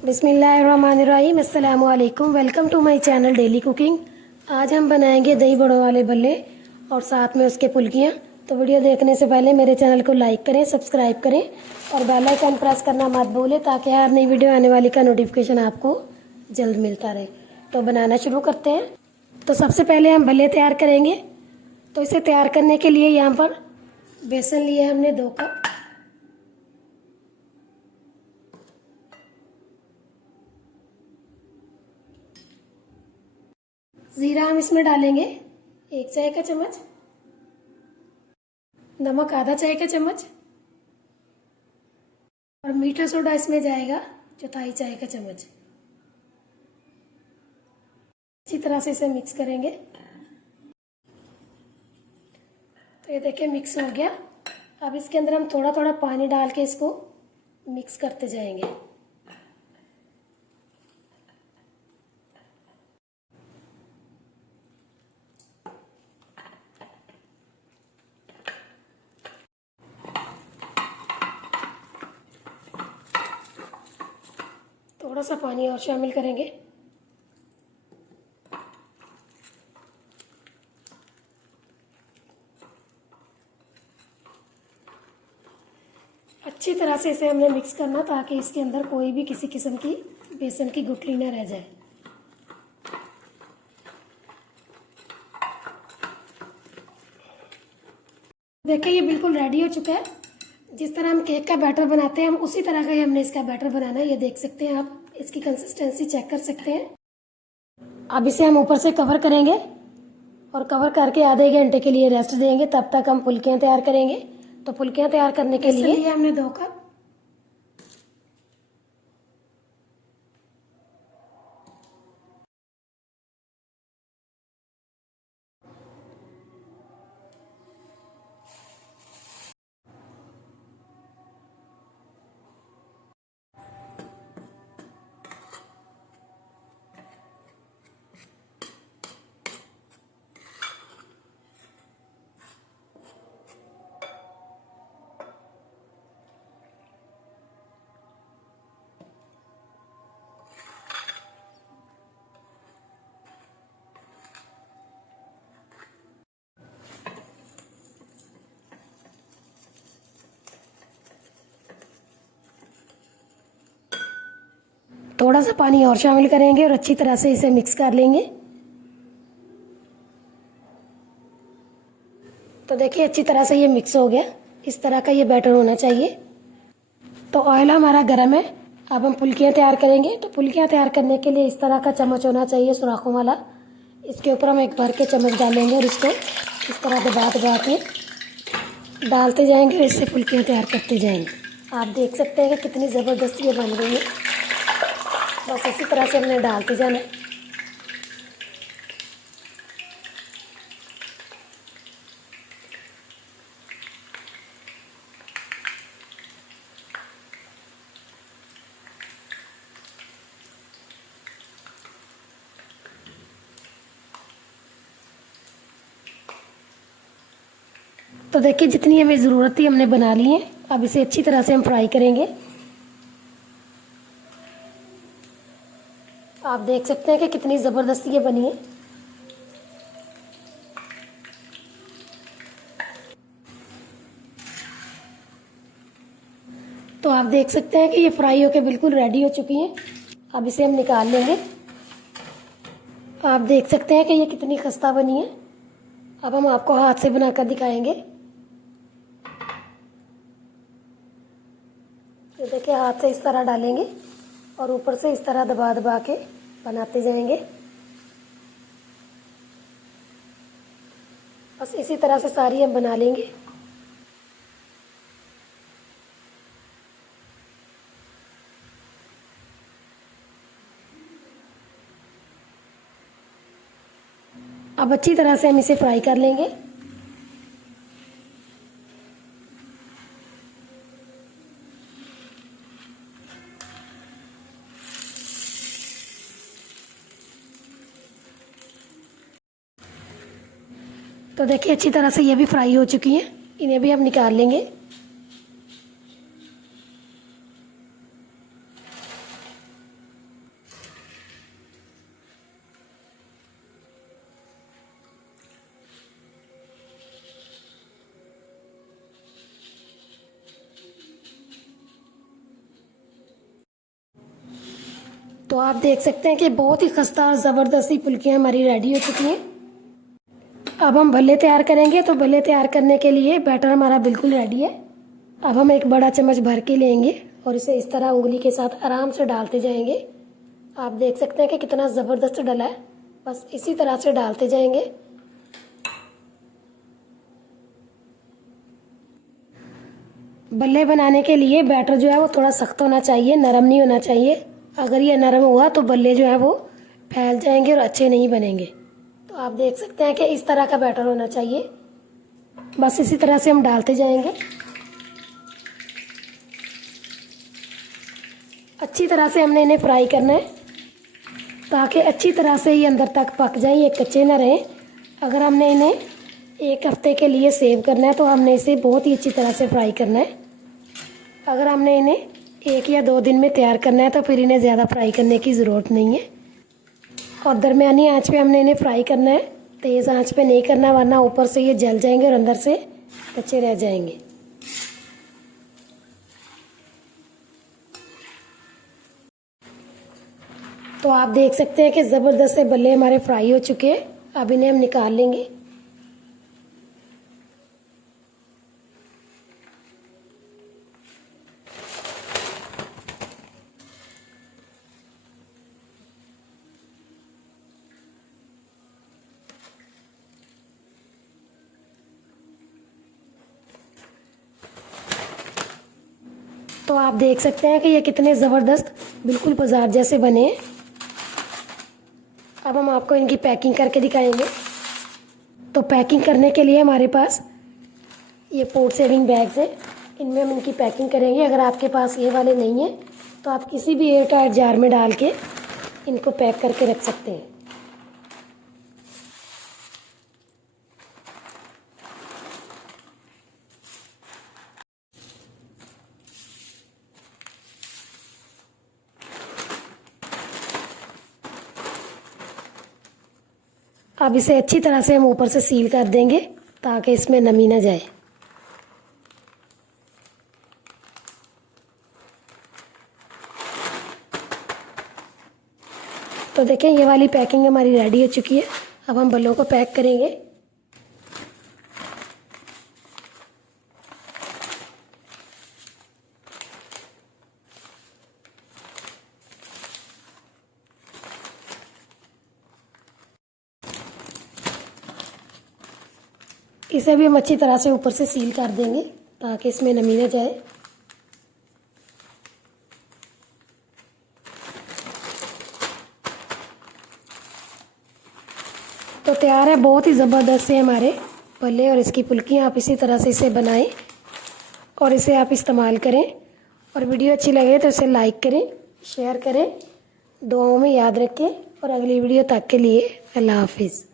बिस्मिल्लाहिर्रहमानिर्रहीम, अस्सलामु अलैकुम। Welcome to my channel daily cooking. आज हम बनाएंगे दही बड़ों वाले बल्ले और साथ में उसके फुल्कियाँ। तो वीडियो देखने से पहले मेरे चैनल को लाइक करें, सब्सक्राइब करें और बेल आइकन प्रेस करना मत भूलें ताकि हर नई वीडियो आने वाली का नोटिफिकेशन आपको जल्द मिलता रहे। तो बनाना शुरू करते हैं। तो सबसे पहले हम बल्ले तैयार करेंगे। तो इसे तैयार करने के लिए यहाँ पर बेसन लिए हमने 2 कप। ज़ीरा हम इसमें डालेंगे 1 चाय का चम्मच। नमक आधा चाय का चम्मच और मीठा सोडा इसमें जाएगा 1/4 चाय का चम्मच। अच्छी तरह से इसे मिक्स करेंगे। तो ये देखिए मिक्स हो गया। अब इसके अंदर हम थोड़ा थोड़ा पानी डाल के इसको मिक्स करते जाएंगे। थोड़ा सा पानी और शामिल करेंगे। अच्छी तरह से इसे हमने मिक्स करना ताकि इसके अंदर कोई भी किसी किस्म की बेसन की गुठली ना रह जाए। देखिए ये बिल्कुल रेडी हो चुका है। जिस तरह हम केक का बैटर बनाते हैं हम उसी तरह का ही हमने इसका बैटर बनाना है। ये देख सकते हैं आप, इसकी कंसिस्टेंसी चेक कर सकते हैं। अब इसे हम ऊपर से कवर करेंगे और कवर करके आधे घंटे के लिए रेस्ट देंगे। तब तक हम फुल्कियाँ तैयार करेंगे। तो फुल्कियाँ तैयार करने के लिए हमने 2 कप। थोड़ा सा पानी और शामिल करेंगे और अच्छी तरह से इसे मिक्स कर लेंगे। तो देखिए अच्छी तरह से ये मिक्स हो गया। इस तरह का ये बैटर होना चाहिए। तो ऑयल हमारा गर्म है। अब हम फुल्कियाँ तैयार करेंगे। तो फुल्कियाँ तैयार करने के लिए इस तरह का चम्मच होना चाहिए, सुराखों वाला। इसके ऊपर हम एक भर के चम्मच डालेंगे और इसको इस तरह दबा दबा के डालते जाएंगे और इससे फुल्कियाँ तैयार करते जाएंगे। आप देख सकते हैं कि कितनी ज़बरदस्त ये बन रही है। बस इसी तरह से हमने डालते जाना है। तो देखिए जितनी हमें ज़रूरत थी हमने बना ली है। अब इसे अच्छी तरह से हम फ्राई करेंगे। आप देख सकते हैं कि कितनी ज़बरदस्त ये बनी है। तो आप देख सकते हैं कि ये फ्राई होके बिल्कुल रेडी हो चुकी हैं। अब इसे हम निकाल लेंगे। आप देख सकते हैं कि ये कितनी खस्ता बनी है। अब हम आपको हाथ से बनाकर दिखाएंगे। तो देखिए हाथ से इस तरह डालेंगे और ऊपर से इस तरह दबा दबा के बनाते जाएंगे। बस इसी तरह से सारी हम बना लेंगे। अब अच्छी तरह से हम इसे फ्राई कर लेंगे। तो देखिए अच्छी तरह से ये भी फ्राई हो चुकी हैं। इन्हें भी हम निकाल लेंगे। तो आप देख सकते हैं कि बहुत ही खस्ता और ज़बरदस्ती फुल्कियाँ हमारी रेडी हो चुकी हैं। अब हम भल्ले तैयार करेंगे। तो भल्ले तैयार करने के लिए बैटर हमारा बिल्कुल रेडी है। अब हम एक बड़ा चम्मच भर के लेंगे और इसे इस तरह उंगली के साथ आराम से डालते जाएंगे। आप देख सकते हैं कि कितना ज़बरदस्त डला है। बस इसी तरह से डालते जाएंगे। भल्ले बनाने के लिए बैटर जो है वो थोड़ा सख्त होना चाहिए, नरम नहीं होना चाहिए। अगर ये नरम हुआ तो भल्ले जो है वो फैल जाएंगे और अच्छे नहीं बनेंगे। तो आप देख सकते हैं कि इस तरह का बैटर होना चाहिए। बस इसी तरह से हम डालते जाएंगे। अच्छी तरह से हमने इन्हें फ्राई करना है ताकि अच्छी तरह से ये अंदर तक पक जाए, ये कच्चे ना रहें। अगर हमने इन्हें एक हफ्ते के लिए सेव करना है तो हमने इसे बहुत ही अच्छी तरह से फ्राई करना है। अगर हमने इन्हें 1 या 2 दिन में तैयार करना है तो फिर इन्हें ज़्यादा फ्राई करने की ज़रूरत नहीं है। और दरमियानी आंच पे हमने इन्हें फ्राई करना है, तेज़ आंच पे नहीं करना, वरना ऊपर से ये जल जाएंगे और अंदर से कच्चे रह जाएंगे। तो आप देख सकते हैं कि ज़बरदस्त से भल्ले हमारे फ्राई हो चुके हैं। अब इन्हें हम निकाल लेंगे। तो आप देख सकते हैं कि ये कितने ज़बरदस्त बिल्कुल बाजार जैसे बने हैं। अब हम आपको इनकी पैकिंग करके दिखाएंगे। तो पैकिंग करने के लिए हमारे पास ये फूड सेविंग बैग्स हैं, इनमें हम इनकी पैकिंग करेंगे। अगर आपके पास ये वाले नहीं हैं तो आप किसी भी एयर टाइट जार में डाल के इनको पैक करके रख सकते हैं। अब इसे अच्छी तरह से हम ऊपर से सील कर देंगे ताकि इसमें नमी ना जाए। तो देखें, ये वाली पैकिंग हमारी रेडी हो चुकी है। अब हम बल्लों को पैक करेंगे। इसे भी हम अच्छी तरह से ऊपर से सील कर देंगे ताकि इसमें नमी ना जाए। तो तैयार है बहुत ही ज़बरदस्त से हमारे भल्ले और इसकी फुल्कियाँ। आप इसी तरह से इसे बनाएं और इसे आप इस्तेमाल करें। और वीडियो अच्छी लगे तो इसे लाइक करें, शेयर करें, दुआओं में याद रखें। और अगली वीडियो तक के लिए अल्लाह हाफिज़।